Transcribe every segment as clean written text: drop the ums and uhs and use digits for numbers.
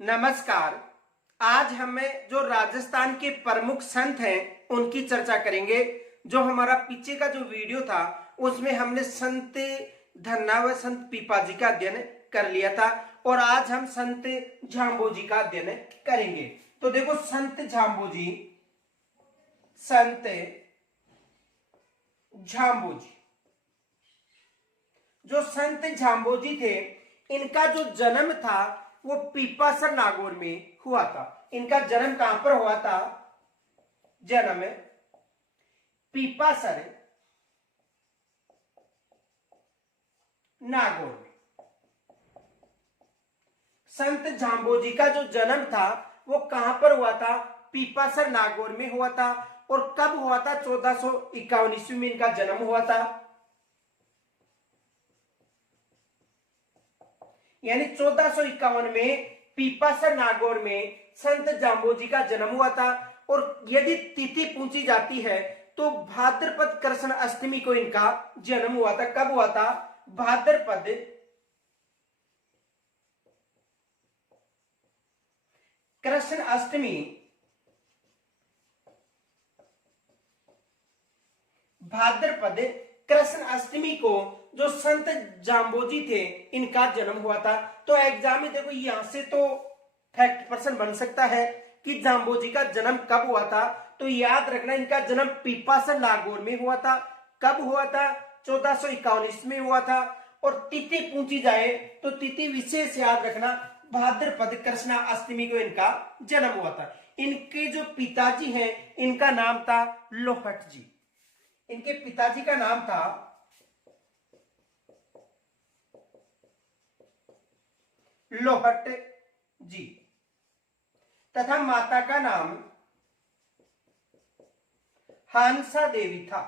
नमस्कार। आज हमें जो राजस्थान के प्रमुख संत हैं उनकी चर्चा करेंगे। जो हमारा पीछे का जो वीडियो था उसमें हमने संत धन्ना व संत पीपा जी का अध्ययन कर लिया था और आज हम संत झाम्बोजी का अध्ययन करेंगे। तो देखो संत झाम्बोजी जो संत झाम्बोजी थे, इनका जो जन्म था वो पीपासर नागौर में हुआ था। इनका जन्म कहां पर हुआ था? जन्म पीपासर नागौर में। संत झाम्बोजी का जो जन्म था वो कहां पर हुआ था? पीपासर नागौर में हुआ था। और कब हुआ था? 1451 ईस्वी में इनका जन्म हुआ था। यानी 1451 में पीपासर नागौर में संत झाम्बोजी का जन्म हुआ था। और यदि तिथि पूछी जाती है तो भाद्रपद कृष्ण अष्टमी को इनका जन्म हुआ था। कब हुआ था? भाद्रपद कृष्ण अष्टमी, भाद्रपद कृष्ण अष्टमी को जो संत झाम्बोजी थे इनका जन्म हुआ था। तो एग्जाम में देखो यहां से तो फैक्ट पर्सन बन सकता है कि झाम्बोजी का जन्म कब हुआ था। तो याद रखना इनका जन्म पीपासर नागौर में हुआ था। कब हुआ था? 1451 में हुआ था। और तिथि पूछी जाए तो तिथि विशेष याद रखना, भाद्रपद कृष्ण अष्टमी को इनका जन्म हुआ था। इनके जो पिताजी हैं इनका नाम था लोहट जी। इनके पिताजी का नाम था लोहट जी तथा माता का नाम हांसा देवी था।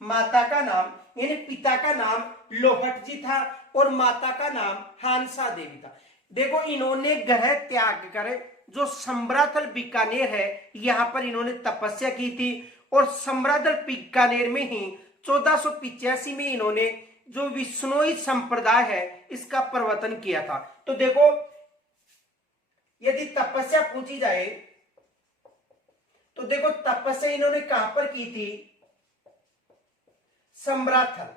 माता का नाम यानी पिता का नाम लोहट जी था और माता का नाम हांसा देवी था। देखो इन्होंने गृह त्याग कर जो समराथल बीकानेर है यहां पर इन्होंने तपस्या की थी। और समराथल बीकानेर में ही 1485 में इन्होंने जो विश्नोई संप्रदाय है इसका प्रवर्तन किया था। तो देखो यदि तपस्या पूछी जाए तो देखो तपस्या इन्होंने कहां पर की थी? समराथल।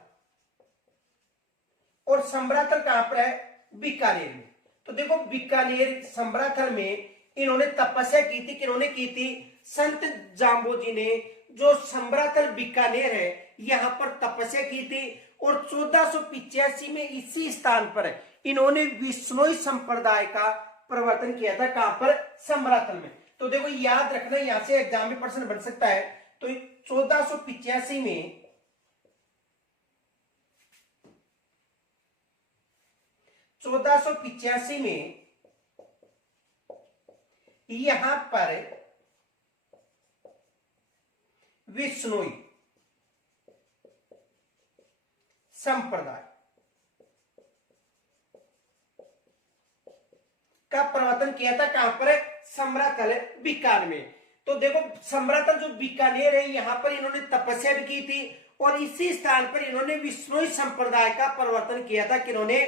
और समराथल कहां पर है? बीकानेर में। तो देखो बीकानेर समराथल में इन्होंने तपस्या की थी। किन्होंने की थी? संत झाम्बोजी ने जो समराथल बीकानेर है यहां पर तपस्या की थी। और 1485 में इसी स्थान पर इन्होंने विश्नोई संप्रदाय का प्रवर्तन किया था। कहां पर? समराथल में। तो देखो याद रखना यहां से एग्जाम में प्रश्न बन सकता है। तो 1485 में यहां पर विश्नोई संप्रदाय का प्रवर्तन किया था। कहां पर? समराथल बीकानेर में। तो देखो समराथल जो बीकानेर है यहां पर इन्होंने तपस्या भी की थी और इसी स्थान पर इन्होंने विश्नोई संप्रदाय का प्रवर्तन किया था। किन्होंने?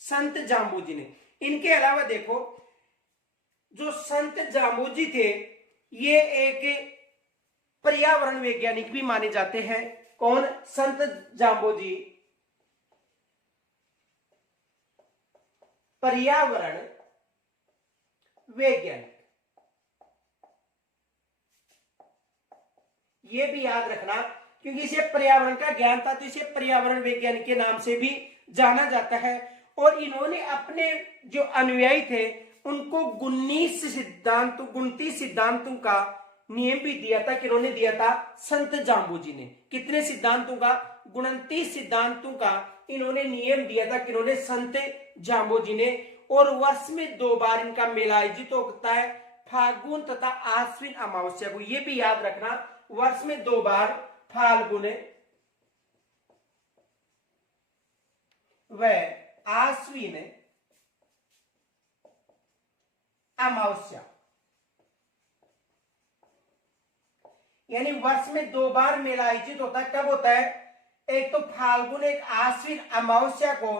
संत झाम्बोजी ने। इनके अलावा देखो जो संत झाम्बोजी थे ये एक पर्यावरण वैज्ञानिक भी माने जाते हैं। कौन? संत झाम्बोजी पर्यावरण वैज्ञानिक। ये भी याद रखना क्योंकि इसे पर्यावरण का ज्ञान था तो इसे पर्यावरण वैज्ञानिक के नाम से भी जाना जाता है। और इन्होंने अपने जो अनुयायी थे उनको 29 सिद्धांतों का नियम भी दिया था। कि इन्होंने दिया था? संत झाम्बोजी ने। कितने सिद्धांतों का? 29 सिद्धांतों का इन्होंने नियम दिया था। कि इन्होंने संत झाम्बोजी ने। और वर्ष में 2 बार इनका मेला आयोजित होता है, फाल्गुन तथा आश्विन अमावस्या को। यह भी याद रखना, वर्ष में 2 बार फाल्गुन व आश्विन अमावस्या, यानी वर्ष में 2 बार मेला आयोजित होता है। कब होता है? एक तो फाल्गुन एक आश्विन अमावस्या को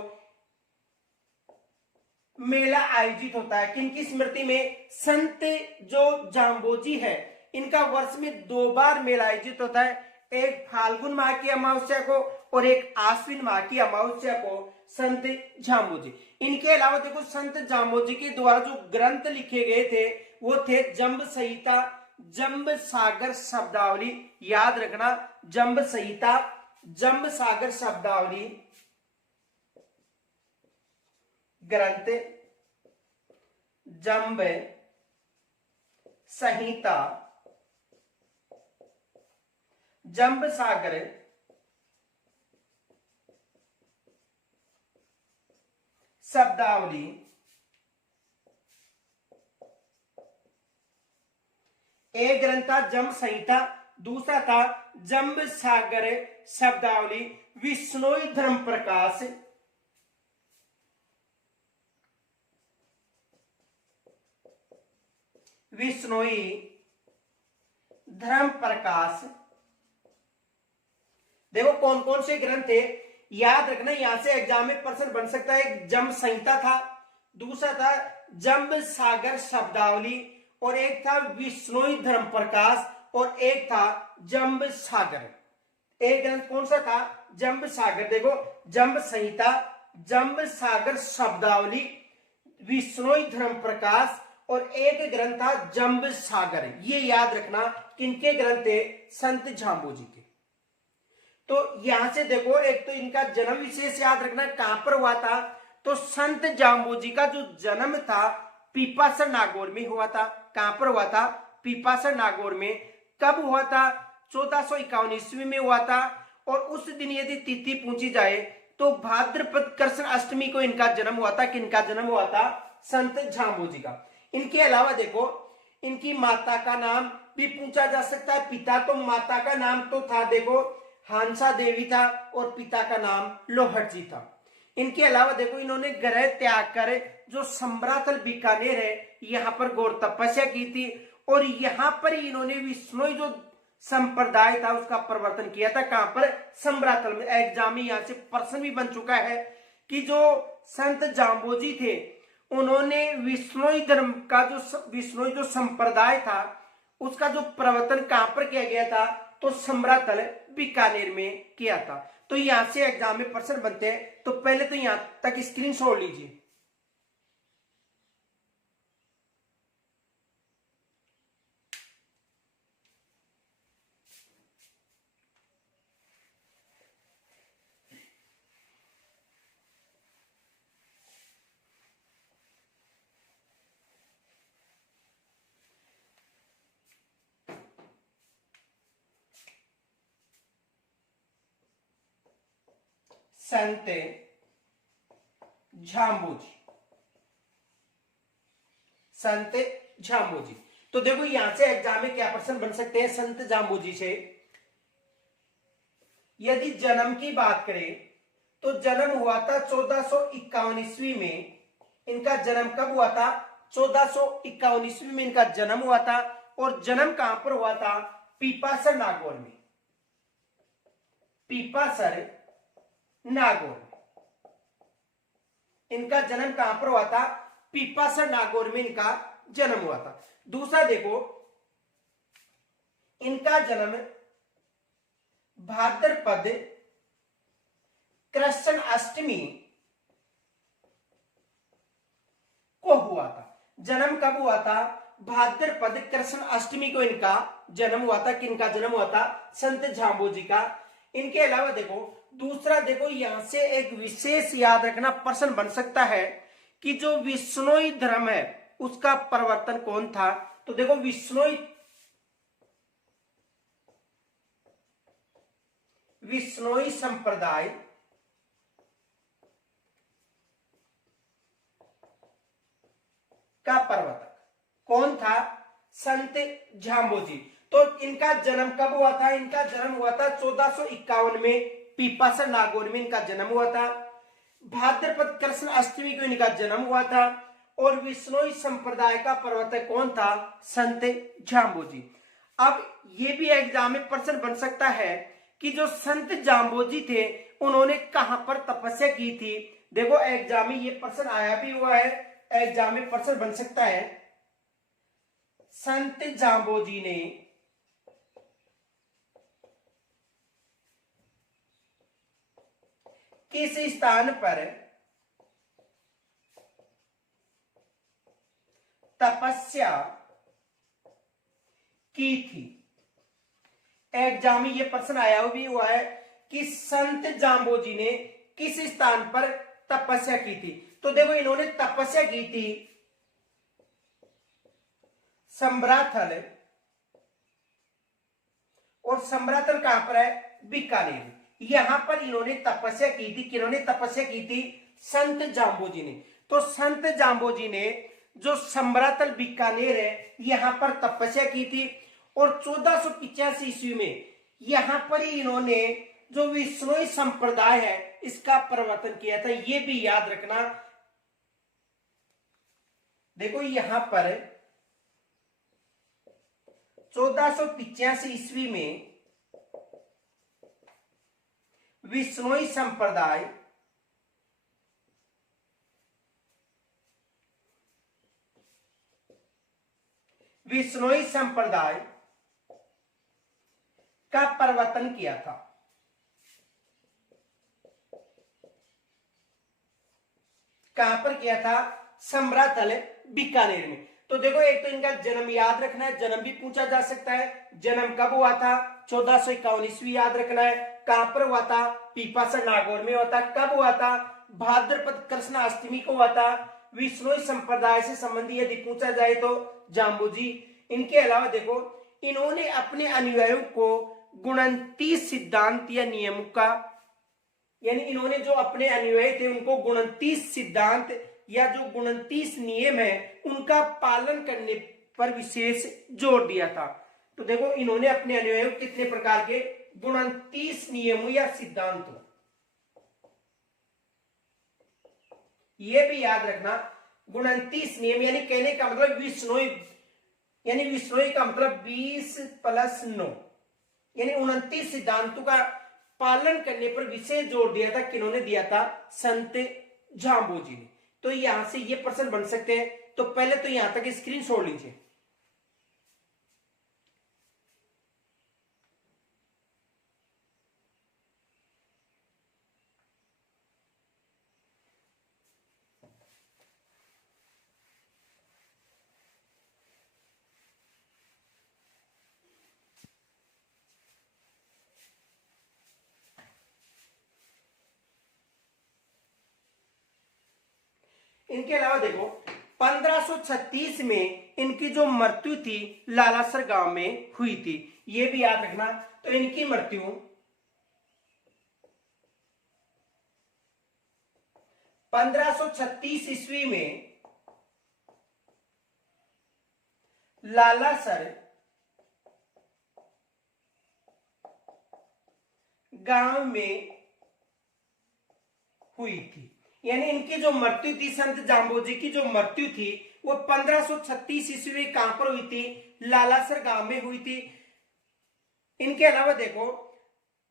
मेला आयोजित होता है। किनकी स्मृति में? संत जो जाम्बोजी है इनका वर्ष में 2 बार मेला आयोजित होता है, एक फाल्गुन माह की अमावस्या को और एक आश्विन माह की अमावस्या को संत जाम्बोजी। इनके अलावा देखो संत जाम्बोजी के द्वारा जो ग्रंथ लिखे गए थे वो थे जंब संहिता, जंब सागर शब्दावली, याद रखना जंब संहिता, जंब सागर शब्दावली ग्रंथ, जंब संहिता, जंब सागर शब्दावली, एक ग्रंथ था जंब संहिता, दूसरा था जंब सागर शब्दावली, विश्नोई धर्म प्रकाश, विश्नोई धर्म प्रकाश। देखो कौन कौन से ग्रंथ थे, याद रखना, यहां से एग्जाम में प्रश्न बन सकता है। एक जंब संहिता था, दूसरा था जंब सागर शब्दावली, और एक था विश्नोई धर्म प्रकाश, और एक था जंब सागर। एक ग्रंथ कौन सा था? जंब सागर। देखो जंब संहिता, जंब सागर शब्दावली, विश्नोई धर्म प्रकाश, और एक ग्रंथ था जंब सागर। ये याद रखना किनके ग्रंथ थे? संत जाम्बोजी के। तो यहां से देखो एक तो इनका जन्म विशेष याद रखना, कहां पर हुआ था? तो संत जाम्बोजी का जो जन्म था पीपासर नागौर में हुआ था। कहां पर हुआ था? पीपासर नागौर में। कब हुआ था? 1451 ईस्वी में हुआ था। और उस दिन यदि तिथि पूछी जाए तो भाद्रपद कृष्ण अष्टमी को इनका जन्म हुआ था। किनका जन्म हुआ था? संत जाम्बोजी का। इनके अलावा देखो इनकी माता का नाम भी पूछा जा सकता है। पिता तो माता का नाम तो था देखो हांसा देवी था, और पिता का नाम लोहट जी था। इनके अलावा देखो इन्होंने ग्रह त्याग कर जो सम्रातल बीकानेर है यहाँ पर गौर तपस्या की थी, और यहाँ पर इन्होंने विश्नोई जो संप्रदाय था उसका प्रवर्तन किया था। कहां पर? सम्रातल में। एग्जाम में यहाँ से प्रश्न भी बन चुका है कि जो संत जाम्बोजी थे उन्होंने विश्नोई धर्म का विश्नोई जो संप्रदाय था उसका जो प्रवर्तन कहां पर किया गया था? तो सम्रातल बीकानेर में किया था। तो यहां से एग्जाम में प्रश्न बनते हैं। तो पहले तो यहां तक स्क्रीनशॉट लीजिए। संत जाम्बोजी, संत जाम्बोजी। तो देखो यहां से एग्जाम में क्या प्रश्न बन सकते हैं संत जाम्बोजी से? यदि जन्म की बात करें तो जन्म हुआ था 1451 ईस्वी में। इनका जन्म कब हुआ था? 1451 ईस्वी में इनका जन्म हुआ था। और जन्म कहां पर हुआ था? पीपासर नागौर में। पीपासर नागौर। इनका जन्म कहां पर हुआ था? पीपासर नागौर में इनका जन्म हुआ था। दूसरा देखो इनका जन्म भाद्रपद कृष्ण अष्टमी को हुआ था। जन्म कब हुआ था? भाद्रपद कृष्ण अष्टमी को इनका जन्म हुआ था। किनका जन्म हुआ था? संत जाम्बोजी का। इनके अलावा देखो दूसरा देखो यहां से एक विशेष याद रखना प्रश्न बन सकता है कि जो विश्नोई धर्म है उसका प्रवर्तन कौन था? तो देखो विश्नोई संप्रदाय का प्रवर्तक कौन था? संत जाम्बोजी। तो इनका जन्म कब हुआ था? इनका जन्म हुआ था 1451 में पीपासर नागौर में इनका जन्म हुआ था। भाद्रपद कृष्ण अष्टमी को इनका जन्म हुआ था। और विश्नोई संप्रदाय का प्रवर्तक कौन था? संत जाम्बोजी। अब ये भी एग्जाम में प्रश्न बन सकता है कि जो संत जाम्बोजी थे उन्होंने कहां पर तपस्या की थी? देखो एग्जाम में ये प्रश्न आया भी हुआ है, एग्जाम में प्रश्न बन सकता है, संत जाम्बोजी ने किस स्थान पर तपस्या की थी। एग्जाम में यह प्रश्न आया भी हुआ है कि संत जाम्बोजी ने किस स्थान पर तपस्या की थी। तो देखो इन्होंने तपस्या की थी सम्राथल, और सम्राथल कहां पर है, बीकानेर। यहां पर इन्होंने तपस्या की थी, किन्होंने तपस्या की थी, संत जाम्बोजी ने। तो संत जाम्बोजी ने जो सम्राथल बीकानेर है यहां पर तपस्या की थी, और 1485 ईस्वी में यहां पर ही इन्होंने जो विश्नोई संप्रदाय है इसका प्रवर्तन किया था। ये भी याद रखना। देखो यहां पर 1485 ईस्वी में विश्नोई संप्रदाय का प्रवर्तन किया था। कहां पर किया था, सम्राथल बीकानेर में। तो देखो एक तो इनका जन्म याद रखना है, जन्म भी पूछा जा सकता है। जन्म कब हुआ था, 1451 ईस्वी याद रखना है। कहां पर हुआ था, पीपासा नागौर में हुआ था। कब हुआ था, भाद्रपद कृष्ण अष्टमी को हुआ था। विश्नोई संप्रदाय से संबंधी यदि पूछा जाए तो जाम्बोजी। इनके अलावा देखो इन्होंने अपने अनुयायियों को गुणंतीस सिद्धांत या नियमों का, यानी इन्होंने जो अपने अनुयायी थे उनको गुणंतीस सिद्धांत या जो गुणंतीस नियम है उनका पालन करने पर विशेष जोर दिया था। तो देखो इन्होंने अपने अनुयायियों को कितने प्रकार के 29 नियमों या सिद्धांतों, ये भी याद रखना। 29 नियम यानी कहने का मतलब विश्नोई, यानी विश्नोई का मतलब 20 + 9 यानी 29 सिद्धांतों का पालन करने पर विशेष जोर दिया था। किन्होंने दिया था, संत जाम्बोजी ने। तो यहां से ये प्रश्न बन सकते हैं। तो पहले तो यहां तक स्क्रीन छोड़ लीजिए। इनके अलावा देखो 1536 में इनकी जो मृत्यु थी लालासर गांव में हुई थी, ये भी याद रखना। तो इनकी मृत्यु 1536 ईस्वी में लालासर गांव में हुई थी। यानी इनकी जो मृत्यु थी, संत जाम्बोजी की जो मृत्यु थी वो 1536 ईस्वी में कहां पर हुई थी, लालासर गांव में हुई थी। इनके अलावा देखो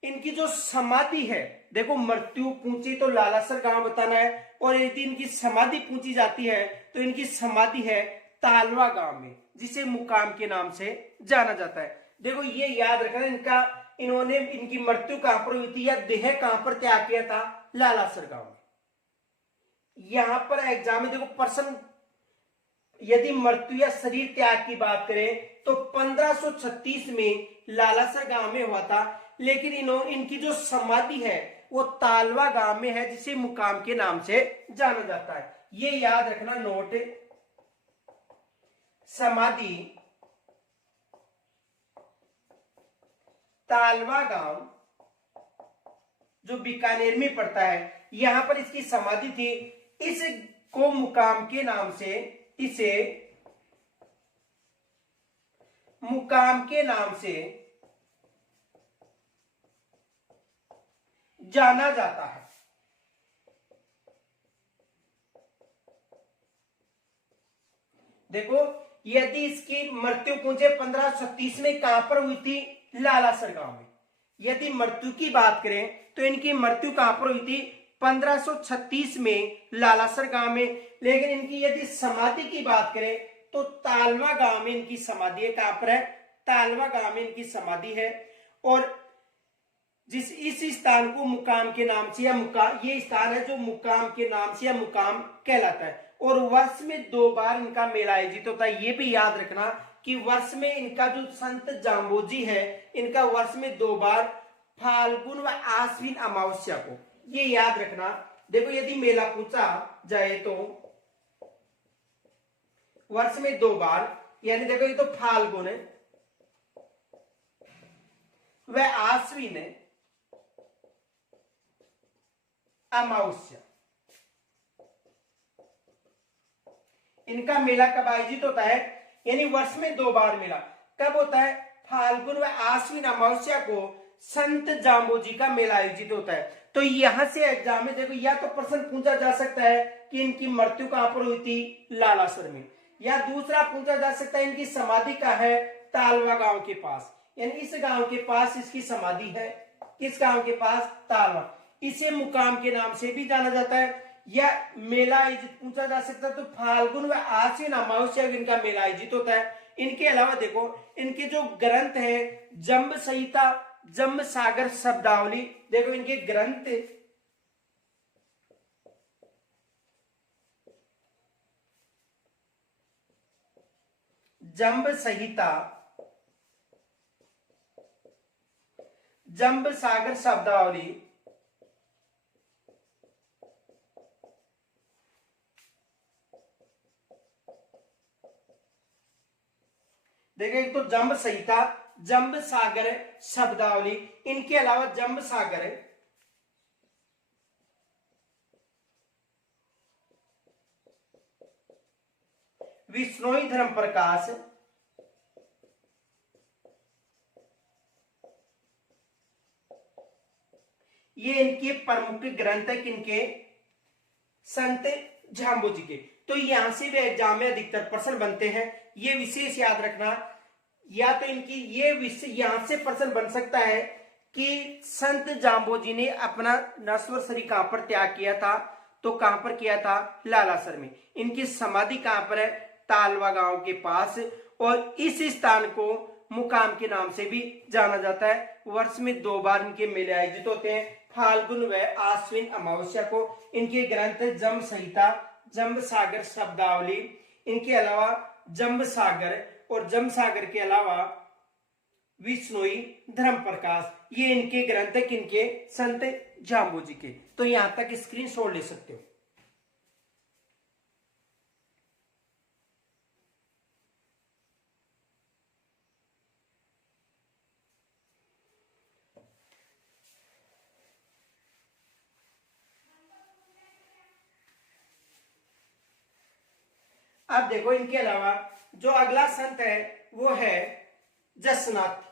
इनकी जो समाधि है, देखो मृत्यु पूछी तो लालासर गांव बताना है, और यदि इनकी समाधि पूछी जाती है तो इनकी समाधि है तालवा गांव में, जिसे मुकाम के नाम से जाना जाता है। देखो ये याद रखना, इन्होंने इनकी मृत्यु कहां पर हुई थी या देह कहां पर त्याग किया था, लालासर गांव में। यहां पर एग्जाम में देखो प्रश्न, यदि मृत्यु या शरीर त्याग की बात करें तो 1536 में लालासर गांव में हुआ था, लेकिन इनकी जो समाधि है वो तालवा गांव में है, जिसे मुकाम के नाम से जाना जाता है। ये याद रखना नोट, समाधि तालवा गांव जो बीकानेर में पड़ता है, यहां पर इसकी समाधि थी। इसको मुकाम के नाम से, इसे मुकाम के नाम से जाना जाता है। देखो यदि इसकी मृत्यु पूछे 1536 में कहां पर हुई थी, लालासर गांव में। यदि मृत्यु की बात करें तो इनकी मृत्यु कहां पर हुई थी, 1536 में लालासर गांव में। लेकिन इनकी यदि समाधि की बात करें तो तालवा गांव में इनकी समाधि है। कहां पर है? तालवा गांव में इनकी समाधि है। और इस स्थान को मुकाम के नाम से या मुकाम, ये स्थान है जो मुकाम के नाम से या मुकाम कहलाता है। और वर्ष में 2 बार इनका मेला आयोजित होता है। ये भी याद रखना कि वर्ष में इनका जो संत जाम्बोजी है, इनका वर्ष में 2 बार फाल्गुन व आश्विन अमावस्या को, ये याद रखना। देखो यदि मेला पूछा जाए तो वर्ष में 2 बार, यानी देखो ये तो फाल्गुन है वह आश्विन है अमावस्या, इनका मेला कब आयोजित होता है? यानी वर्ष में 2 बार मेला कब होता है? फाल्गुन व आश्विन अमावस्या को संत जाम्बोजी का मेला आयोजित होता है। तो यहां से एग्जाम में देखो या तो प्रश्न पूछा जा सकता है कि इनकी मृत्यु कहां पर हुई थी? लालासर में। या दूसरा पूछा जा सकता है इनकी समाधि कहां है? तालवा गांव के पास, यानी इस गांव के पास इसकी समाधि है। किस गांव के पास? तालवा। इसे मुकाम के नाम से भी जाना जाता है। या मेला आयोजित पूछा जा सकता है तो फाल्गुन व आश्विन अमावस्या इनका मेला आयोजित होता है। इनके अलावा देखो इनके जो ग्रंथ है जम्ब संहिता, जम्ब सागर शब्दावली, देखो इनके ग्रंथ जम्ब संहिता, जम्ब सागर शब्दावली, देखो एक तो जम्ब संहिता, जम्ब सागर शब्दावली, इनके अलावा जम्ब सागर है, विश्नोई धर्म प्रकाश, ये इनके प्रमुख ग्रंथ है। किनके? संत जाम्बोजी के। तो यहां से भी एग्जाम में अधिकतर प्रश्न बनते हैं, ये विशेष याद रखना। या तो इनकी ये विषय यहां से प्रश्न बन सकता है कि संत जाम्बोजी ने अपना नश्वर शरीर कहां पर त्याग किया था? तो कहां पर किया था? लालासर में। इनकी समाधि कहां पर है? तालवा गांव के पास। और इस स्थान को मुकाम के नाम से भी जाना जाता है। वर्ष में 2 बार इनके मेले आयोजित होते हैं, फाल्गुन व आश्विन अमावस्या को। इनके ग्रंथ जम्ब संहिता, जम्ब सागर शब्दावली, इनके अलावा जम्ब सागर, और जम्ब सागर के अलावा विश्नोई धर्म प्रकाश, ये इनके ग्रंथ है। किनके? संत जाम्बोजी के। तो यहां तक स्क्रीनशॉट ले सकते हो। अब देखो इनके अलावा जो अगला संत है वो है जसनाथ।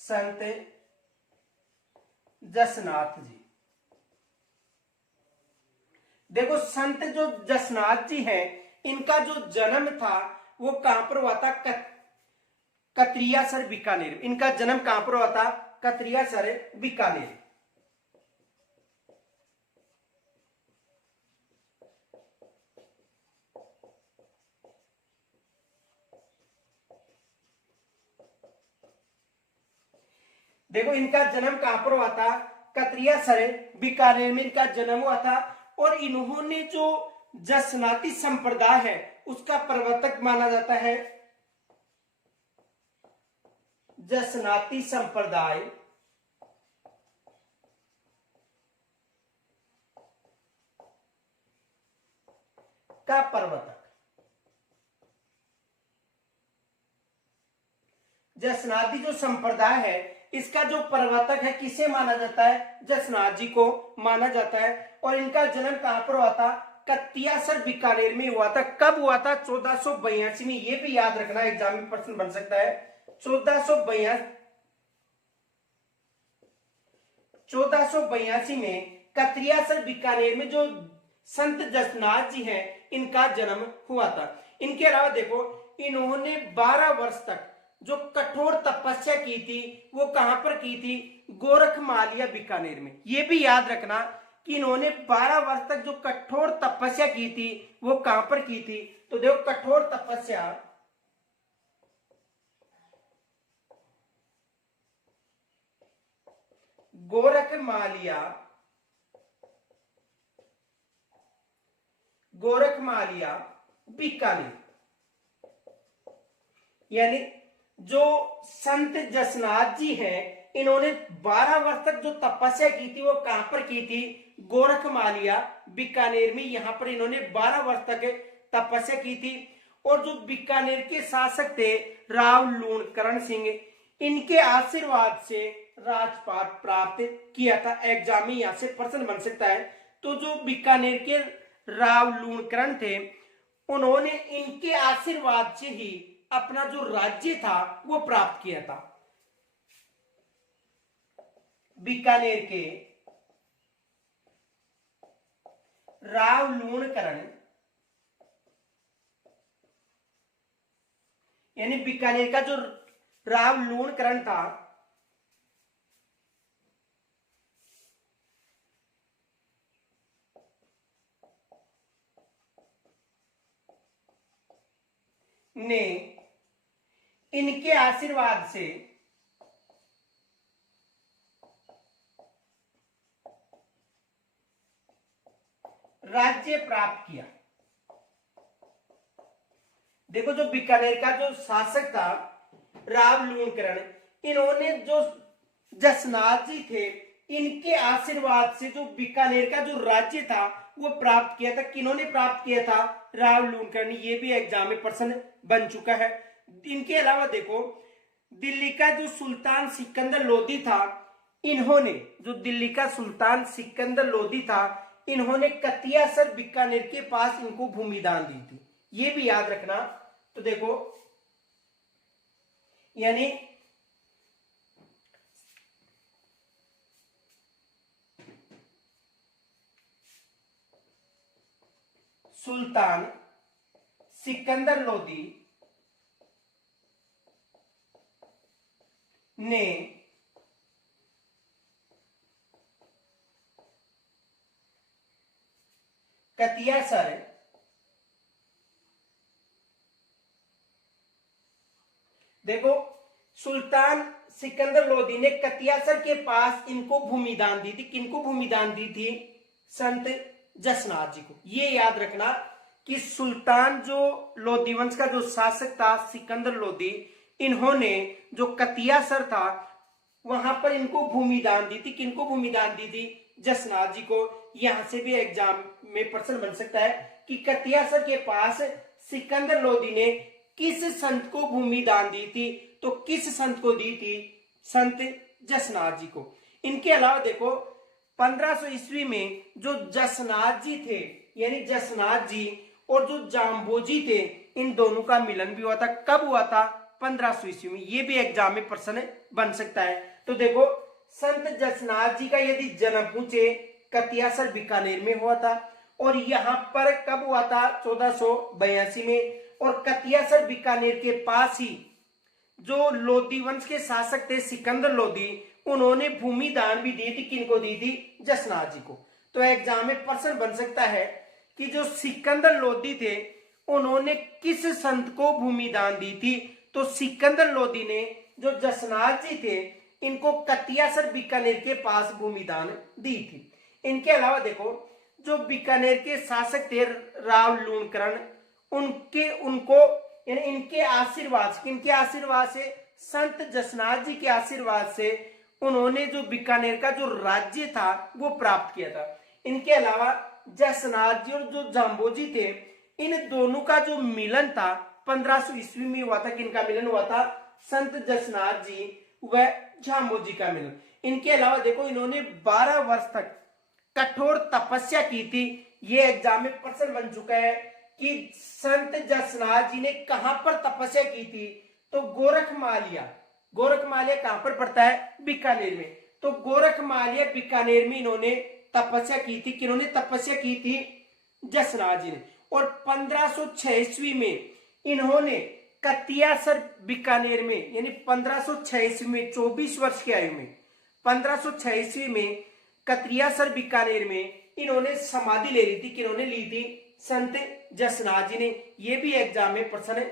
संत जसनाथ जी, देखो संत जो जसनाथ जी हैं, इनका जो जन्म था वो कहां पर हुआ था? कतरियासर बीकानेर। इनका जन्म कहां पर हुआ था? कतरियासर बीकानेर। देखो इनका जन्म कहां पर हुआ था? कतरियासर बीकानेर में इनका जन्म हुआ था। और इन्होंने जो जसनाती संप्रदाय है उसका प्रवर्तक माना जाता है। जसनाती संप्रदाय का प्रवर्तक, जसनाती जो संप्रदाय है इसका जो प्रवर्तक है किसे माना जाता है? जसनाथ जी को माना जाता है। और इनका जन्म कहां पर हुआ था? कतियासर बीकानेर में हुआ था। कब हुआ था? 1482 में। ये भी याद रखना, एग्जाम में प्रश्न बन सकता है। 1482 में कतरियासर बीकानेर में जो संत जसनाथ जी हैं, इनका जन्म हुआ था। इनके अलावा देखो, इन्होंने 12 वर्ष तक जो कठोर तपस्या की थी वो कहां पर की थी? गोरखमालिया बीकानेर में। ये भी याद रखना कि इन्होंने 12 वर्ष तक जो कठोर तपस्या की थी वो कहां पर की थी? तो देखो, कठोर तपस्या गोरखमालिया बीकानेर। यानी जो संत जसनाथ जी हैं, इन्होंने 12 वर्ष तक जो तपस्या की थी वो कहां पर की थी? गोरखमालिया बीकानेर में। यहां पर इन्होंने 12 वर्ष तक तपस्या की थी। और जो बीकानेर के शासक थे राव लूणकरण सिंह, इनके आशीर्वाद से राजपाट प्राप्त किया था। एग्जाम में यहां से प्रश्न बन सकता है। तो जो बीकानेर के राव लूणकरण थे, उन्होंने इनके आशीर्वाद से ही अपना जो राज्य था वो प्राप्त किया था। बीकानेर के राव लूणकरण, यानी बीकानेर का जो राव लूणकरण था, ने इनके आशीर्वाद से राज्य प्राप्त किया। देखो, जो बीकानेर का जो शासक था राव लूणकरण, इन्होंने जो जसनाथ जी थे, इनके आशीर्वाद से जो बीकानेर का जो राज्य था वो प्राप्त किया था। किन्होंने प्राप्त किया था? राव लूणकरण। ये भी एग्जाम में प्रश्न बन चुका है। इनके अलावा देखो, दिल्ली का जो सुल्तान सिकंदर लोदी था, इन्होंने जो दिल्ली का सुल्तान सिकंदर लोदी था, इन्होंने कतियासर बीकानेर के पास इनको भूमि दान दी थी। ये भी याद रखना। तो देखो, यानी सुल्तान सिकंदर लोदी ने कतियासर देखो, सुल्तान सिकंदर लोदी ने कतियासर के पास इनको भूमि दान दी थी। किनको भूमि दान दी थी? संत जसनाथ जी को। ये याद रखना कि सुल्तान जो लोदी वंश का जो शासक था सिकंदर लोदी, इन्होंने जो कतियासर था वहां पर इनको भूमि दान दी थी। किनको भूमि दान दी थी? जसनाथ जी को। यहां से भी एग्जाम में प्रश्न बन सकता है कि कतियासर के पास सिकंदर लोदी ने किस संत को भूमि दान दी थी? तो किस संत को दी थी? संत जसनाथ जी को। इनके अलावा देखो, 1500 ईस्वी में जो जसनाथ जी थे, यानी जसनाथ जी और जो जाम्बोजी थे, इन दोनों का मिलन भी हुआ था। कब हुआ था? 1500 ईस्वी में। ये भी एग्जाम में प्रश्न बन सकता है। तो देखो, संत जसनाथ जी का यदि जन्म पूछे, कतियासर बीकानेर में हुआ था। और यहां पर कब हुआ था? 1482 में। और कतियासर बीकानेर के पास ही जो लोदी वंश के शासक थे सिकंदर लोदी, उन्होंने भूमि दान भी दी थी। किनको दी थी? जसनाथ जी को। तो एग्जाम में प्रश्न बन सकता है कि जो सिकंदर लोदी थे, उन्होंने किस संत को भूमि दान दी थी? तो सिकंदर लोदी ने जो जसनाथ जी थे, इनको कतियासर बीकानेर के पास भूमि दान दी थी। इनके अलावा देखो, जो बीकानेर के शासक थे राव लूणकरण, उनको यानी इनके आशीर्वाद, किनके आशीर्वाद से? संत जसनाथ जी के आशीर्वाद से उन्होंने जो बीकानेर का जो राज्य था वो प्राप्त किया था। इनके अलावा जसनाथ जी और जो जाम्बोजी थे, इन दोनों का जो मिलन था 1500 ईस्वी में हुआ था। किनका मिलन हुआ था? संत जसनाथ जी व जाम्बोजी का मिलन। इनके अलावा देखो, इन्होंने 12 वर्ष तक कठोर तपस्या की थी। ये एग्जाम में प्रश्न बन चुका है कि संत जसनाथ जी ने कहां पर तपस्या की थी? तो गोरखमालिया। गोरखमालिया कहां पर पड़ता है? बीकानेर में। तो गोरखमालिया बीकानेर में इन्होंने तपस्या की थी। किन्होंने तपस्या की थी? जसराज जी ने। और 1506 ईस्वी में इन्होंने कतियासर बीकानेर में, यानी 1506 ईस्वी में 24 वर्ष की आयु में 1506 ईस्वी में कतियासर बीकानेर में इन्होंने समाधि ले ली थी। किन्होंने ली थी? संत जसनाथ जी ने। यह भी एग्जाम में प्रश्न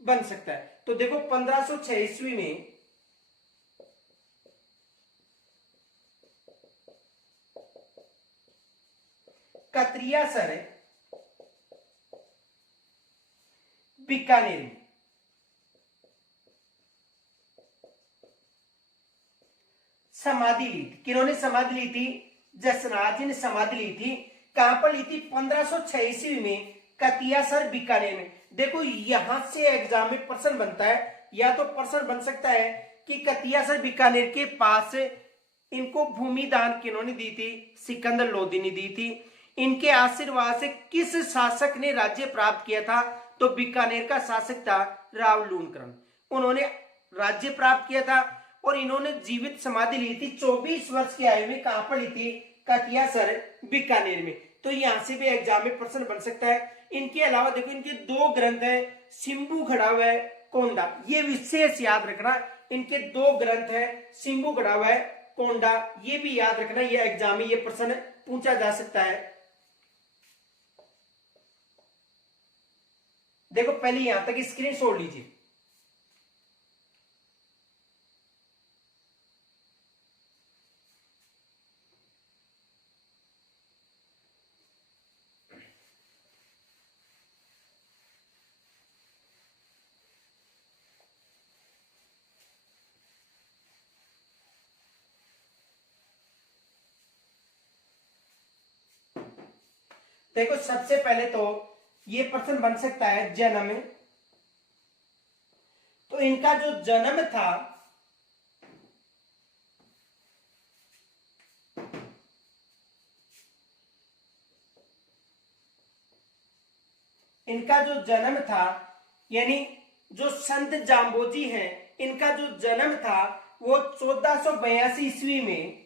बन सकता है। तो देखो 1506 ईस्वी में कतरियासर बीकानेर में समाधि ली थी। किन्होंने समाधि ली थी? जसनाथ जी ने समाधि ली थी। कहां पर ली थी? 1506 ईस्वी में कतियासर बीकानेर में। देखो यहां से एग्जाम में प्रश्न बनता है, या तो प्रश्न बन सकता है कि कतियासर बीकानेर के पास इनको भूमि दान किन्होंने दी थी? सिकंदर लोदी ने दी थी। इनके आशीर्वाद से किस शासक ने राज्य प्राप्त किया था? तो बीकानेर का शासक था राव लूणकरण। उन्होंने राज्य प्राप्त किया था और इन्होंने जीवित समाधि ली थी 24 वर्ष की आयु में। कहां पर ली थी? कतियासर बीकानेर में। तो यहां से भी एग्जाम में प्रश्न बन सकता है। इनके अलावा देखो इनके दो ग्रंथ है, सिंबू खड़ा हुआ है, कोंडा। ये विशेष याद रखना, इनके दो ग्रंथ है, सिंबू खड़ा हुआ है, कोंडा। ये भी याद रखना, ये एग्जाम में ये प्रश्न पूछा जा सकता है। देखो पहले यहां तक स्क्रीनशॉट लीजिए। देखो सबसे पहले तो ये प्रश्न बन सकता है जन्म। तो इनका जो जन्म था यानी जो संत जाम्बोजी हैं, इनका जो जन्म था वो 1482 ईस्वी में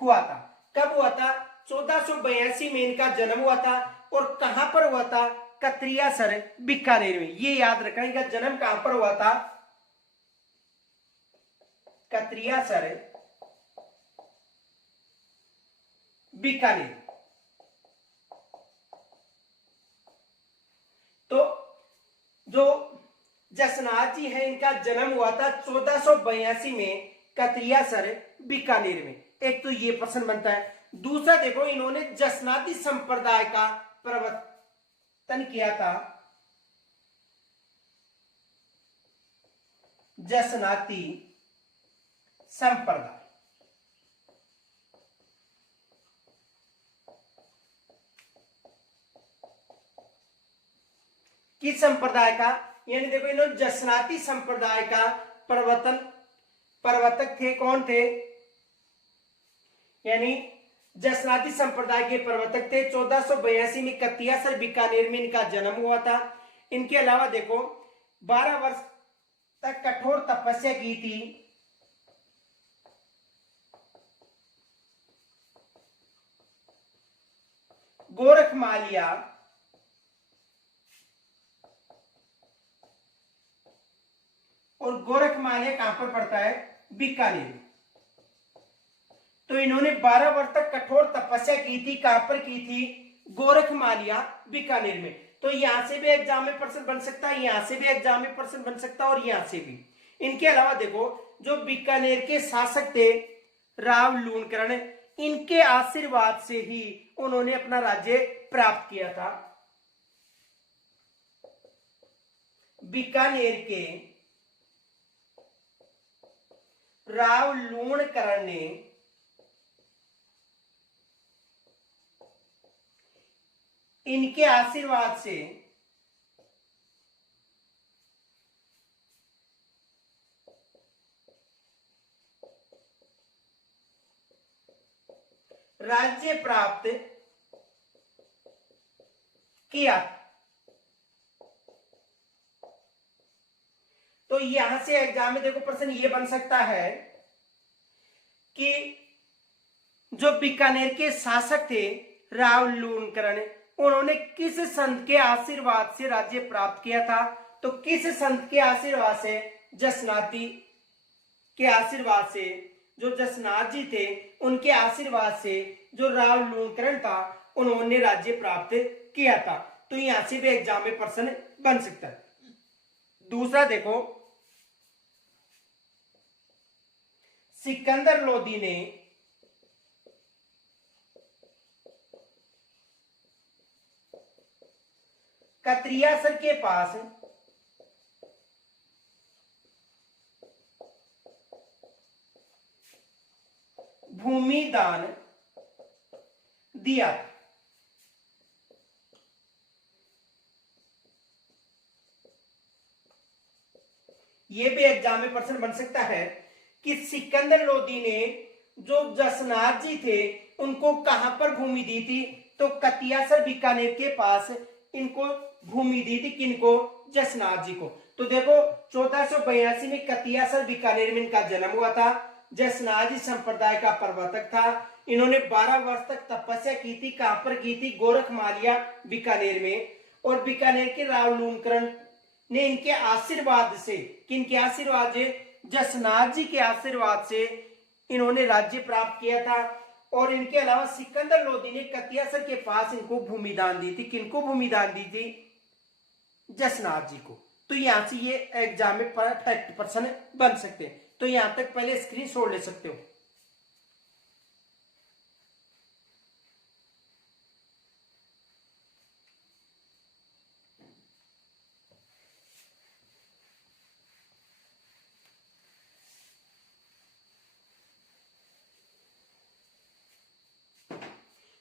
हुआ था। कब हुआ था? 1482 में इनका जन्म हुआ था। और कहां पर हुआ था? कतरियासर बीकानेर में। ये याद रखना, इनका जन्म कहां पर हुआ था? कतरियासर बीकानेर। तो जो जसनाथ जी है, इनका जन्म हुआ था 1482 में कतरियासर बीकानेर में। एक तो ये प्रश्न बनता है। दूसरा देखो, इन्होंने जसनाती संप्रदाय का प्रवर्तन किया था। जसनाती संप्रदाय, किस संप्रदाय का? यानी देखो इन्होंने जसनाती संप्रदाय का प्रवर्तक थे। कौन थे? यानी जसनाती संप्रदाय के प्रवर्तक थे। 1482 में कतियासर बीकानेर में इनका जन्म हुआ था। इनके अलावा देखो 12 वर्ष तक कठोर तपस्या की थी। गोरखमालिया और गोरखमालिया कहां पर पड़ता है? बीकानेर। तो इन्होंने 12 वर्ष तक कठोर तपस्या की थी। कहां पर की थी? गोरखमालिया बीकानेर में। तो यहां से भी एग्जाम में प्रश्न बन सकता है, यहां से भी एग्जाम में प्रश्न बन सकता है, और यहां से भी। इनके अलावा देखो जो बीकानेर के शासक थे राव लूणकरण, इनके आशीर्वाद से ही उन्होंने अपना राज्य प्राप्त किया था। बीकानेर के राव लूणकरण ने इनके आशीर्वाद से राज्य प्राप्त किया। तो यहां से एग्जाम में देखो प्रश्न ये बन सकता है कि जो बीकानेर के शासक थे राव लूणकरण, उन्होंने किस संत के आशीर्वाद से राज्य प्राप्त किया था? तो किस संत के आशीर्वाद से? जसनाथ जी के आशीर्वाद से, जो जसनाथ जी थे उनके आशीर्वाद से जो राव लूणकरण था उन्होंने राज्य प्राप्त किया था। तो यहां से भी एग्जाम में प्रश्न बन सकता है। दूसरा देखो, सिकंदर लोदी ने कतरियासर के पास भूमि दान दिया। यह भी एग्जाम में प्रश्न बन सकता है कि सिकंदर लोदी ने जो जसनाथ जी थे उनको कहां पर भूमि दी थी? तो कतियासर बीकानेर के पास इनको भूमि दी थी। किनको? जसनाथ जी को। तो देखो 1482 में कतियासर बीकानेर में इनका जन्म हुआ था। जसनाथ जी संप्रदाय का प्रवर्तक था। इन्होंने 12 वर्ष तक तपस्या की थी। कहां पर की थी? गोरखमालिया बीकानेर में। और बीकानेर के राव लूणकरण ने इनके आशीर्वाद से, किनके आशीर्वाद से? जसनाथ जी के आशीर्वाद से इन्होंने राज्य प्राप्त किया था। और इनके अलावा सिकंदर लोदी ने कतियासर के पास इनको भूमि दान दी थी। किनको भूमि दान दी थी? जसनाथ जी को। तो यहां से ये एग्जाम में फैक्ट प्रश्न बन सकते हैं। तो यहां तक पहले स्क्रीनशॉट ले सकते हो।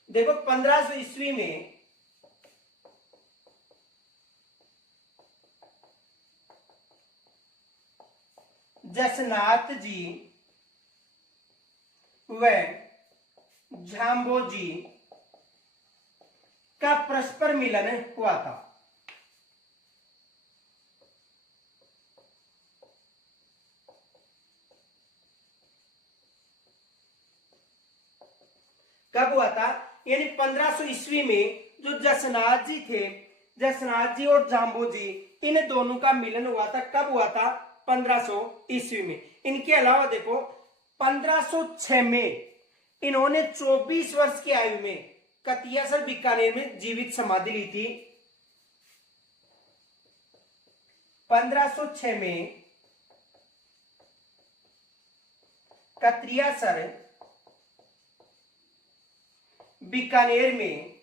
देखो 1500 ईस्वी में जसनाथ जी व झाम्बोजी का परस्पर मिलन हुआ था। कब हुआ था? यानी 1500 ईस्वी में जो जसनाथ जी थे, जसनाथ जी और जाम्बोजी, इन दोनों का मिलन हुआ था। कब हुआ था? 1500 ईस्वी में। इनके अलावा देखो 1506 में इन्होंने 24 वर्ष की आयु में कतियासर बीकानेर में जीवित समाधि ली थी। 1506 में कतरियासर बीकानेर में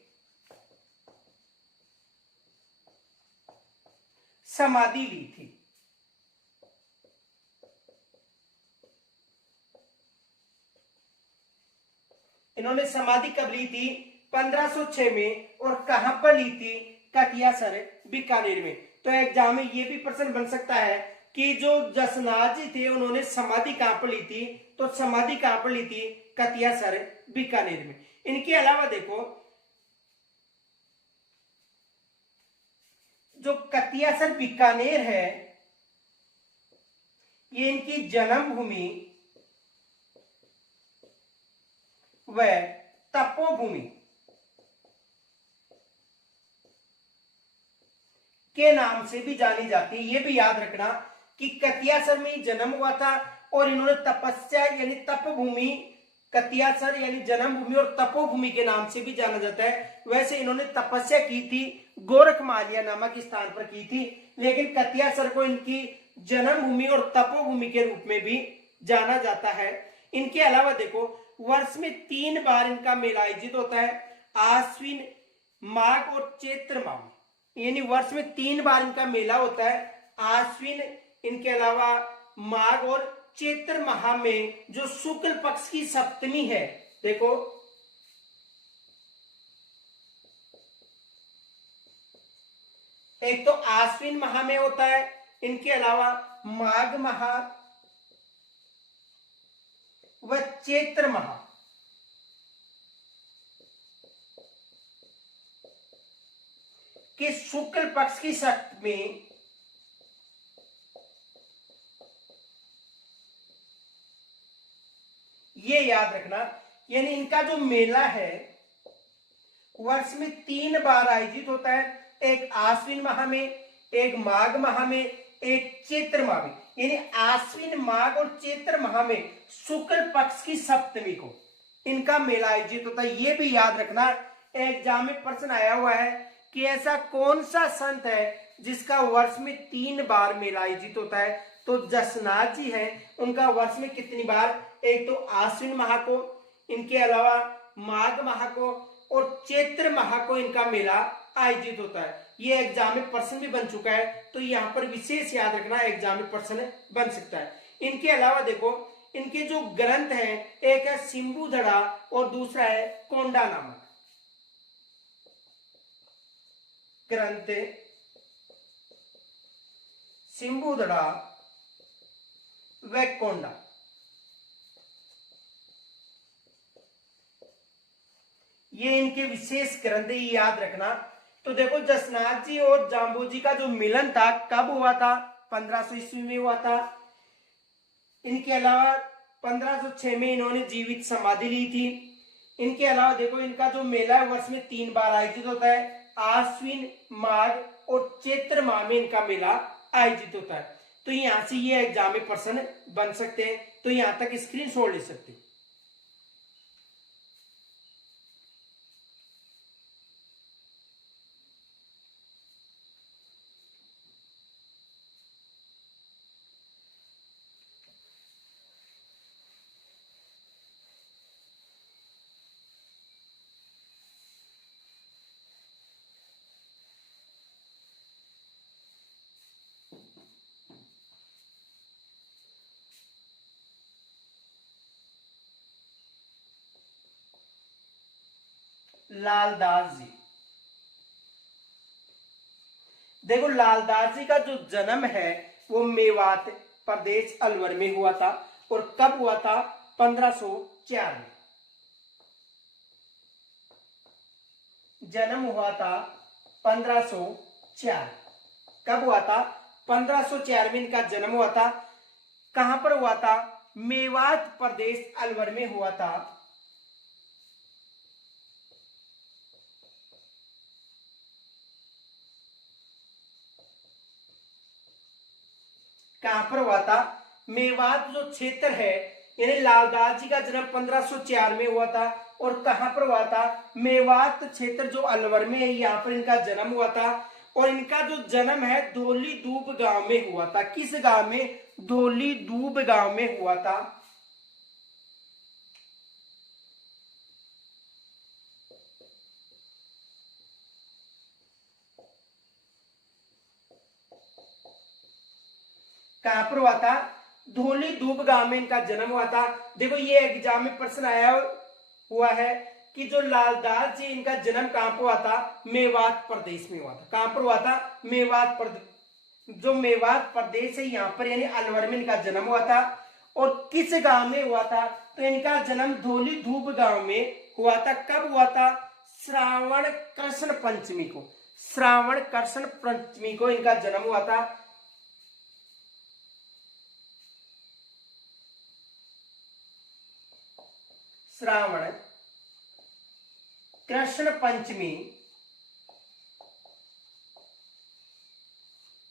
समाधि ली थी। इन्होंने समाधि कब ली थी? 1506 में। और कहां पर ली थी? कतियासर बीकानेर में। तो एग्जाम में यह भी प्रश्न बन सकता है कि जो जसनाथ जी थे उन्होंने समाधि कहां पर ली थी? तो समाधि कहां पर ली थी? कतियासर बीकानेर में। इनके अलावा देखो जो कतियासर बीकानेर है ये इनकी जन्मभूमि व तपोभूमि के नाम से भी जानी जाती है। यह भी याद रखना कि कतियासर में जन्म हुआ था और इन्होंने तपस्या यानी तपभूमि, कतियासर यानी जन्मभूमि और तपोभूमि के नाम से भी जाना जाता है। वैसे इन्होंने तपस्या की थी गोरखमालिया नामक स्थान पर की थी, लेकिन कतियासर को इनकी जन्मभूमि और तपोभूमि के रूप में भी जाना जाता है। इनके अलावा देखो वर्ष में 3 बार इनका मेला आयोजित होता है। आश्विन, माघ और चैत्र माह, यानी वर्ष में 3 बार इनका मेला होता है। आश्विन, इनके अलावा माघ और चैत्र माह में जो शुक्ल पक्ष की सप्तमी है, देखो एक तो आश्विन माह में होता है, इनके अलावा माघ माह व चैत्र माह। कि शुक्ल पक्ष की सप्तमी ये याद रखना यानी इनका जो मेला है वर्ष में 3 बार आयोजित होता है, एक आश्विन माह में, एक माघ माह में, एक चैत्र माह में। यानी आश्विन, माघ और चैत्र माह में शुक्ल पक्ष की सप्तमी को इनका मेला आयोजित होता है। ये भी याद रखना, एग्जाम में प्रश्न आया हुआ है कि ऐसा कौन सा संत है जिसका वर्ष में 3 बार मेला आयोजित होता है। तो जसनाथ जी हैं, उनका वर्ष में कितनी बार, एक तो आश्विन माह को, इनके अलावा माघ माह को और चैत्र माह को इनका मेला आयोजित होता है। ये एग्जाम में प्रश्न भी बन चुका है, तो यहाँ पर विशेष याद रखना, एग्जाम में प्रश्न बन सकता है। इनके अलावा देखो, इनके जो ग्रंथ हैं, एक है सिंबुधड़ा और दूसरा है कोंडा नामक ग्रंथ। सिंबुधड़ा व कोंडा, ये इनके विशेष ग्रंथ याद रखना। तो देखो, जसनाथ जी और जाम्बू जी का जो मिलन था कब हुआ था, 1500 ईस्वी में हुआ था। इनके अलावा 1506 में इन्होंने जीवित समाधि ली थी। इनके अलावा देखो, इनका जो मेला है वर्ष में 3 बार आयोजित होता है, आश्विन, माघ और चैत्र माह में इनका मेला आयोजित होता है। तो यहां से ये एग्जाम में प्रश्न बन सकते हैं, तो यहां तक स्क्रीनशॉट ले सकते हैं। लालदास जी, देखो लालदास जी का जो जन्म है वो मेवात प्रदेश अलवर में हुआ था। और कब हुआ था, 1504 में जन्म हुआ था। 1504 कब हुआ था, 1504 में इनका जन्म हुआ था। कहां पर हुआ था, मेवात प्रदेश अलवर में हुआ था। कहां पर हुआ था, मेवात जो क्षेत्र है, यानी लालदास जी का जन्म 1504 में हुआ था। और कहां पर हुआ था, मेवात क्षेत्र जो अलवर में है, यहां पर इनका जन्म हुआ था। और इनका जो जन्म है धोली दूब गांव में हुआ था। किस गांव में, धोली दूब गांव में हुआ था। कहां पर हुआ था, धोली दूब गांव में इनका जन्म हुआ था। देखो, ये एग्जाम में प्रश्न आया हुआ है कि जो लालदास जी, इनका जन्म कहां पर हुआ था, मेवात प्रदेश में हुआ था। कहां पर हुआ था, मेवात प्रदेश। जो मेवात प्रदेश है यहां पर, यानी अलवर में इनका जन्म हुआ था। और किस गांव में हुआ था, तो इनका जन्म धोली धूप गांव में हुआ था। कब हुआ था, श्रावण कृष्ण पंचमी को। श्रावण कृष्ण पंचमी को इनका जन्म हुआ था। श्रावण कृष्ण पंचमी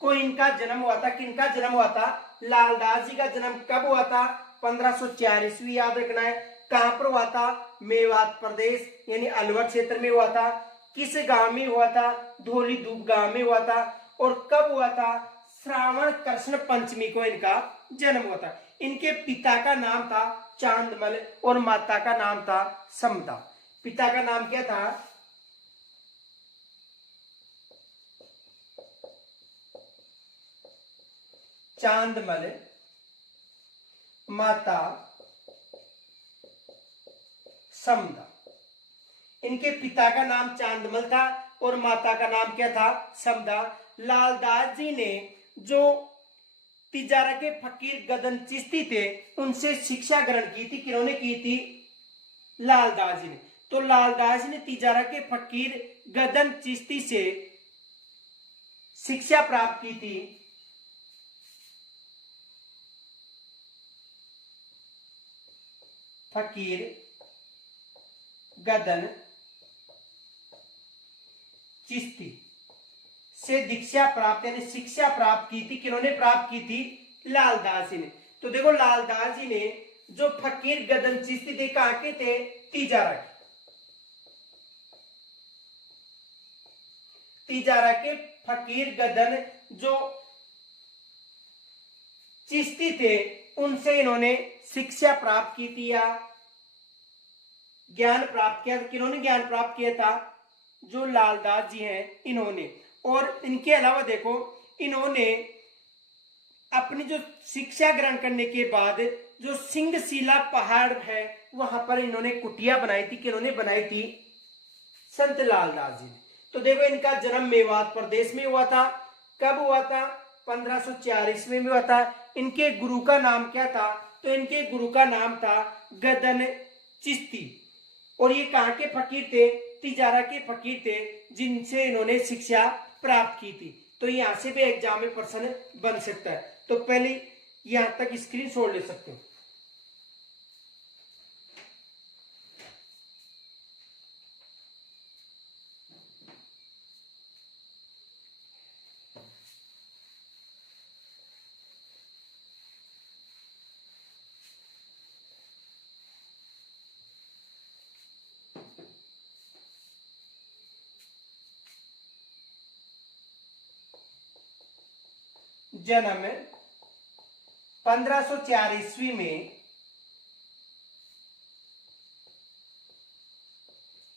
को इनका जन्म हुआ था। किनका जन्म हुआ था, लालदास जी का जन्म कब हुआ था, 1504 ईस्वी याद रखना है। कहां पर हुआ था, मेवात प्रदेश यानी अलवर क्षेत्र में हुआ था। किस गांव में हुआ था, धोली दूब गांव में हुआ था। और कब हुआ था, श्रावण कृष्ण पंचमी को इनका जन्म हुआ था। इनके पिता का नाम था चांदमल और माता का नाम था समदा। पिता का नाम क्या था, चांदमल, माता समदा। इनके पिता का नाम चांदमल था और माता का नाम क्या था, समदा। लालदास जी ने जो तिजारा के फकीर गदन चिश्ती थे उनसे शिक्षा ग्रहण की थी। किन्होंने की थी, लालदास जी ने। तो लालदास जी ने तिजारा के फकीर गदन चिश्ती से शिक्षा प्राप्त की थी। फकीर गदन चिश्ती से दीक्षा प्राप्त यानी शिक्षा प्राप्त की थी। किन्होंने प्राप्त की थी? लालदास जी ने। तो देखो लालदास जी ने जो फकीर गदन चिश्ती थे कहां के थे? तिजारा के। तिजारा के फकीर गदन जो चिश्ती थे उनसे इन्होंने शिक्षा प्राप्त की थी या ज्ञान प्राप्त किया। किन्होंने ज्ञान प्राप्त किया था? जो लालदास जी हैं इन्होंने। और इनके अलावा देखो इन्होंने अपनी जो शिक्षा ग्रहण करने के बाद जो सिंहशिला पहाड़ है वहां पर इन्होंने कुटिया बनाई थी। किन्होंने बनाई थी? संत लालदास जी ने। तो देखो इनका जन्म मेवात प्रदेश में हुआ था। कब हुआ था? 1504 ईस्वी में हुआ था। इनके गुरु का नाम क्या था? तो इनके गुरु का नाम था गदन चिश्ती। और ये कहाँ के फकीर थे? तिजारा के फकीर थे जिनसे इन्होंने शिक्षा प्राप्त की थी। तो यहां से भी एग्जाम में प्रश्न बन सकता है। तो पहले यहां तक स्क्रीनशॉट ले सकते हो। जन्म 1504 ईस्वी में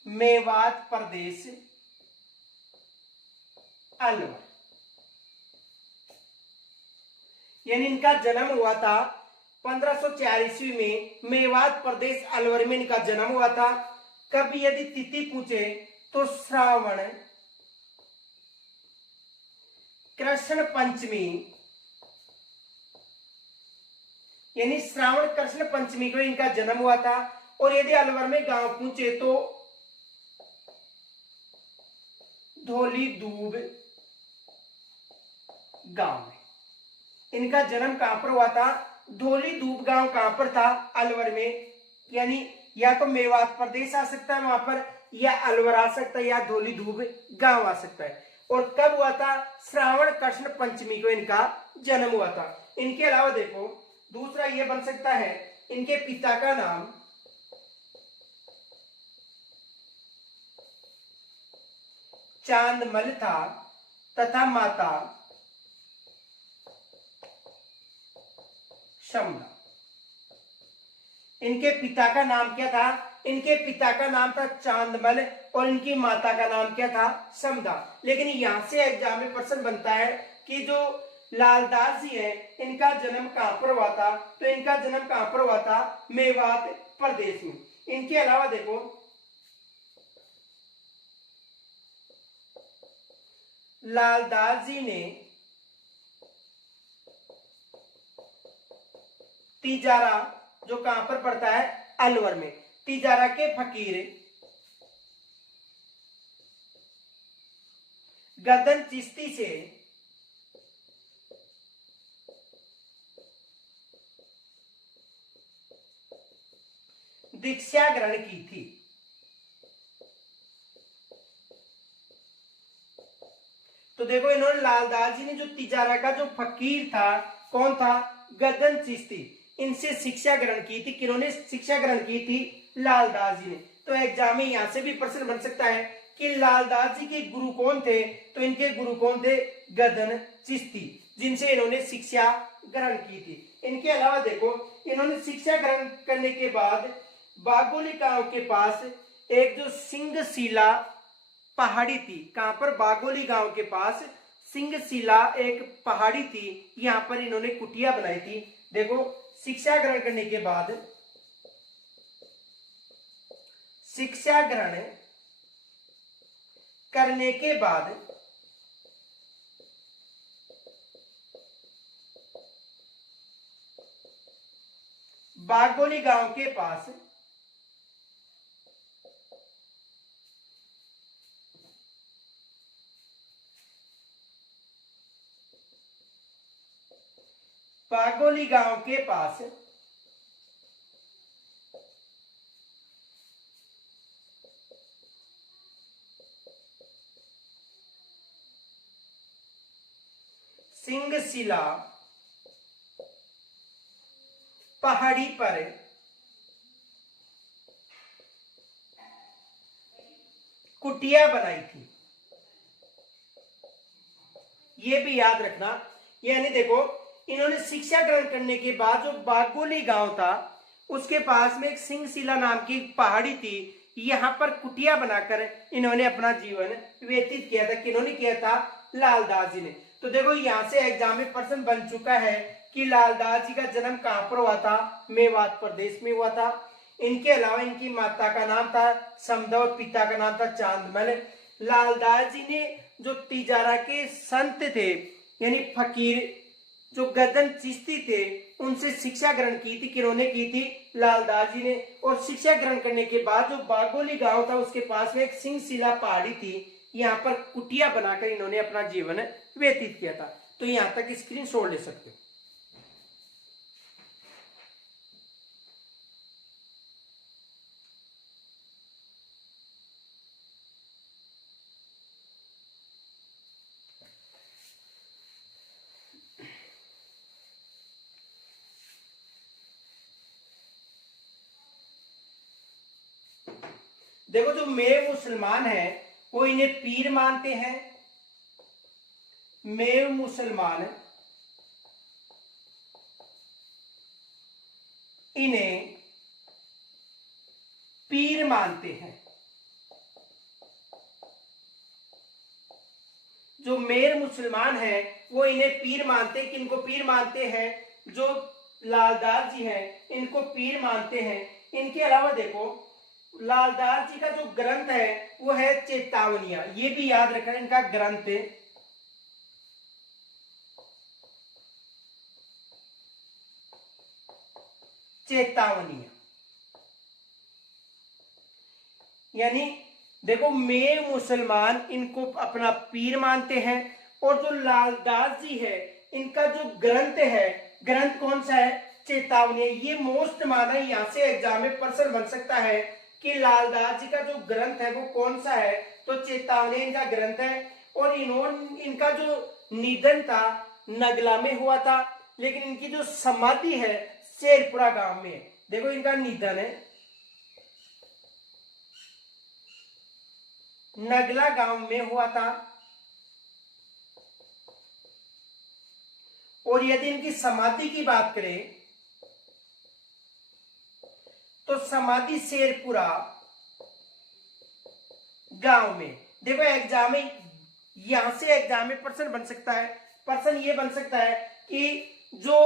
मेवात प्रदेश अलवर, यानी इनका जन्म हुआ था 1504 ईस्वी में मेवात प्रदेश अलवर में इनका जन्म हुआ था। कब? यदि तिथि पूछे तो श्रावण कृष्ण पंचमी, यानी श्रावण कृष्ण पंचमी को इनका जन्म हुआ था। और यदि अलवर में गांव पूछे तो धोली दूब गांव में इनका जन्म कहां पर हुआ था? धोली दूब गांव कहां पर था? अलवर में। यानी या तो मेवात प्रदेश आ सकता है वहां पर, या अलवर आ सकता है, या धोली दूब गांव आ सकता है। और कब हुआ था? श्रावण कृष्ण पंचमी को इनका जन्म हुआ था। इनके अलावा देखो दूसरा ये बन सकता है इनके पिता का नाम चांदमल था तथा माता शमला। इनके पिता का नाम क्या था? इनके पिता का नाम था चांदमल और इनकी माता का नाम क्या था? समदा। लेकिन यहां से एग्जाम में प्रश्न बनता है कि जो लालदास जी है इनका जन्म कहां पर हुआ था? तो इनका जन्म कहां पर हुआ था? मेवात प्रदेश में। इनके अलावा देखो लालदास जी ने तिजारा जो कहां पर पड़ता है? अलवर में। तिजारा के फकीर गदन चिश्ती से दीक्षा ग्रहण की थी। तो देखो इन्होंने लालदास जी ने जो तिजारा का जो फकीर था, कौन था? गदन चिश्ती, इनसे शिक्षा ग्रहण की थी। किन्होंने शिक्षा ग्रहण की थी? लालदास जी ने। तो एग्जाम में यहां से भी प्रश्न बन सकता है कि लालदास जी के गुरु कौन थे? तो इनके गुरु कौन थे? गदन चिश्ती, जिनसे इन्होंने शिक्षा ग्रहण की थी। इनके अलावा देखो इन्होंने शिक्षा ग्रहण करने के बाद बागोली गांव के पास एक जो सिंहशिला पहाड़ी थी, कहां पर? बागोली गांव के पास सिंहशिला एक पहाड़ी थी, यहां पर इन्होंने कुटिया बनाई थी। देखो शिक्षा ग्रहण करने के बाद शिक्षा ग्रहण करने के बाद बागोली गांव के पास बागोली गांव के पास सिंहशिला पहाड़ी पर कुटिया बनाई थी। ये भी याद रखना। यानी देखो, इन्होंने शिक्षा ग्रहण करने के बाद जो बागोली गांव था उसके पास में एक सिंहशिला नाम की पहाड़ी थी, यहां पर कुटिया बनाकर इन्होंने अपना जीवन व्यतीत किया था। किन्होंने किया था? लालदास जी ने। तो देखो, यहां से एग्जाम में प्रश्न बन चुका है कि लालदास जी का जन्म कहां पर हुआ था? मेवात प्रदेश में हुआ था। इनके अलावा इनकी माता का नाम था समदा और पिता का नाम था चांदमल। लालदास जी ने जो तिजारा के संत थे यानी फकीर जो गदन चिश्ती थे उनसे शिक्षा ग्रहण की थी। किन्होंने की थी? लालदास जी ने। और शिक्षा ग्रहण करने के बाद जो बागोली गांव था उसके पास में एक सिंहशिला पहाड़ी थी, यहाँ पर कुटिया बनाकर इन्होंने अपना जीवन व्यतीत किया था। तो यहां तक स्क्रीनशॉट ले सकते हो। देखो, जो मेव मुसलमान है वो इन्हें पीर मानते हैं। मेव मुसलमान इन्हें पीर मानते हैं। जो मेर मुसलमान है वो इन्हें पीर मानते हैं। किनको पीर मानते हैं? जो लालदास जी हैं इनको पीर मानते हैं। इनके अलावा देखो, लालदास जी का जो ग्रंथ है वो है चेतावनियां। ये भी याद रखना, इनका ग्रंथ है चेतावनियां। यानी देखो, मेव मुसलमान इनको अपना पीर मानते हैं। और जो लालदास जी है इनका जो ग्रंथ है, ग्रंथ कौन सा है? चेतावनी। ये मोस्ट माना है, यहां से एग्जाम में प्रश्न बन सकता है कि लालदास जी का जो ग्रंथ है वो कौन सा है? तो चेतावनी इनका ग्रंथ है। और इनका जो निधन था नगला में हुआ था, लेकिन इनकी जो समाधि है शेरपुरा गांव में। देखो, इनका निधन है नगला गांव में हुआ था। और यदि इनकी समाधि की बात करें तो समाधि शेरपुरा गांव में। देखो, एग्जाम में यहां से एग्जाम में प्रश्न बन सकता है। प्रश्न ये बन सकता है कि जो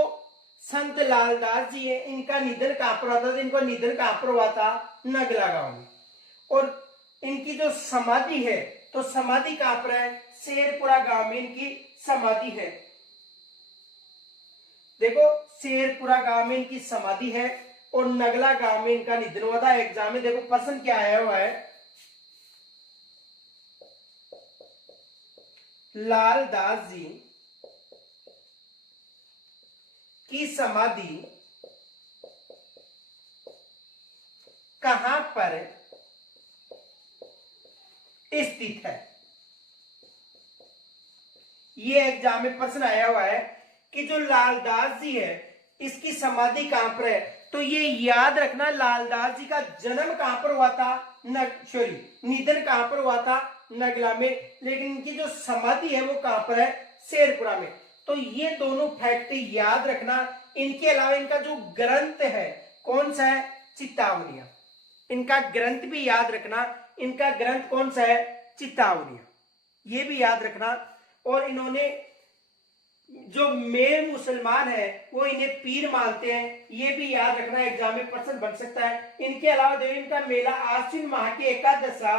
संत लालदास जी है इनका निधन कहां पर हुआ था? इनको निधन कहां पर हुआ था? नगला गांव में। और इनकी जो समाधि है तो समाधि कहां पर है? शेरपुरा गांव में इनकी समाधि है। देखो, शेरपुरा गांव में इनकी समाधि है और नगला गांव में इनका निधन हुआ था। एग्जाम में देखो प्रश्न क्या आया हुआ है, लालदास जी की समाधि कहां पर स्थित है? ये एग्जाम में प्रश्न आया हुआ है कि जो लालदास जी है इसकी समाधि कहां पर है। तो ये याद रखना, लालदास जी का जन्म कहां पर हुआ था? निधन कहां पर हुआ था? नगला में। लेकिन इनकी जो समाधि है वो कहां पर है? शेरपुरा में। तो ये दोनों फैक्ट याद रखना। इनके अलावा इनका जो ग्रंथ है कौन सा है? चेतावनियां। इनका ग्रंथ भी याद रखना। इनका ग्रंथ कौन सा है? चेतावनियां। ये भी याद रखना। और इन्होंने जो मेर मुसलमान है वो इन्हें पीर मानते हैं, ये भी याद रखना, एग्जाम में प्रश्न बन सकता है। इनके अलावा देखो, इनका मेला आश्विन माह की एकादशा,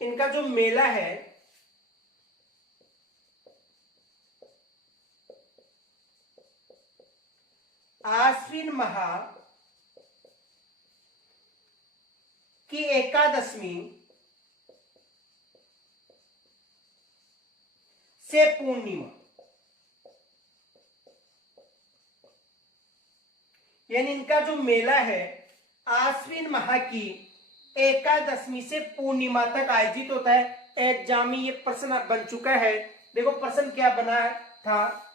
इनका जो मेला है आश्विन माह की एकादशमी से पूर्णिमा, यानी इनका जो मेला है आश्विन माह की एकादशमी से पूर्णिमा तक आयोजित होता है। एग्जाम में ये प्रश्न बन चुका है देखो प्रश्न क्या बना था,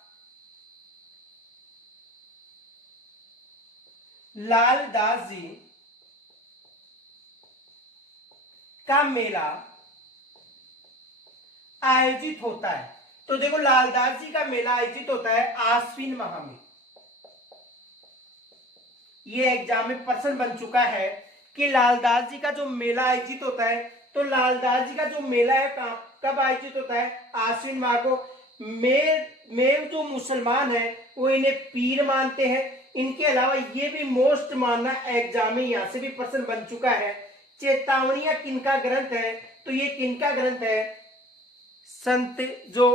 लालदास जी का मेला आयोजित होता है। तो देखो लालदास जी का मेला आयोजित होता है आश्विन माह में। ये एग्जाम में प्रश्न बन चुका है कि लालदास जी का जो मेला आयोजित होता है, तो लालदास जी का जो मेला है कब आयोजित होता है? आश्विन माह को। में जो मुसलमान है वो इन्हें पीर मानते हैं। इनके अलावा ये भी मोस्ट मानना एग्जाम में यहां से भी प्रश्न बन चुका है, चेतावनियां किनका ग्रंथ है? तो ये किनका ग्रंथ है? संत जो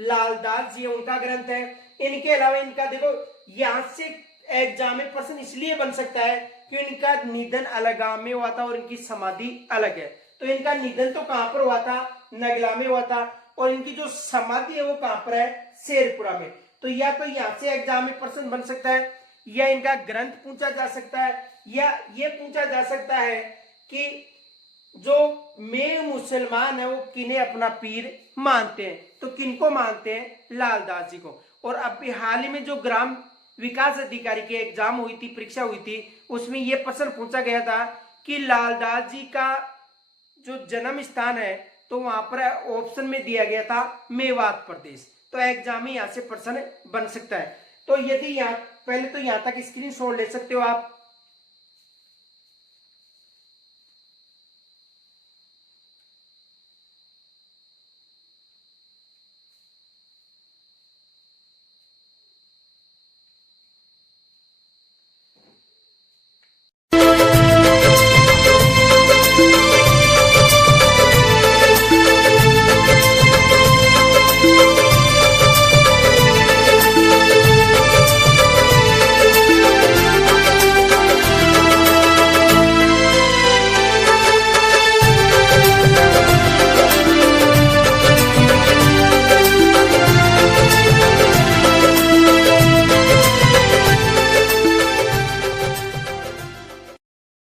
लालदास जी है उनका ग्रंथ है। इनके अलावा इनका देखो यहां से एग्जाम में प्रश्न इसलिए बन सकता है कि इनका निधन अलगाम में हुआ था और इनकी समाधि अलग है। तो इनका निधन तो कहां पर हुआ था? नगला में हुआ था, और इनकी जो समाधि है वो कहां पर है? शेरपुरा में। तो या तो यहां से एग्जाम में प्रश्न बन सकता है, या इनका ग्रंथ पूछा जा सकता है, या ये पूछा जा सकता है कि जो में मुसलमान है वो किन्हें अपना पीर मानते हैं। तो किनको मानते हैं? लालदास जी को। और अभी हाल ही में जो ग्राम विकास अधिकारी की एग्जाम हुई थी, परीक्षा हुई थी, उसमें यह प्रश्न पूछा गया था कि लालदास जी का जो जन्म स्थान है, तो वहां पर ऑप्शन में दिया गया था मेवात प्रदेश। तो एग्जाम में यहां से प्रश्न बन सकता है। तो यदि यहाँ पहले तो यहां तक स्क्रीनशॉट ले सकते हो आप।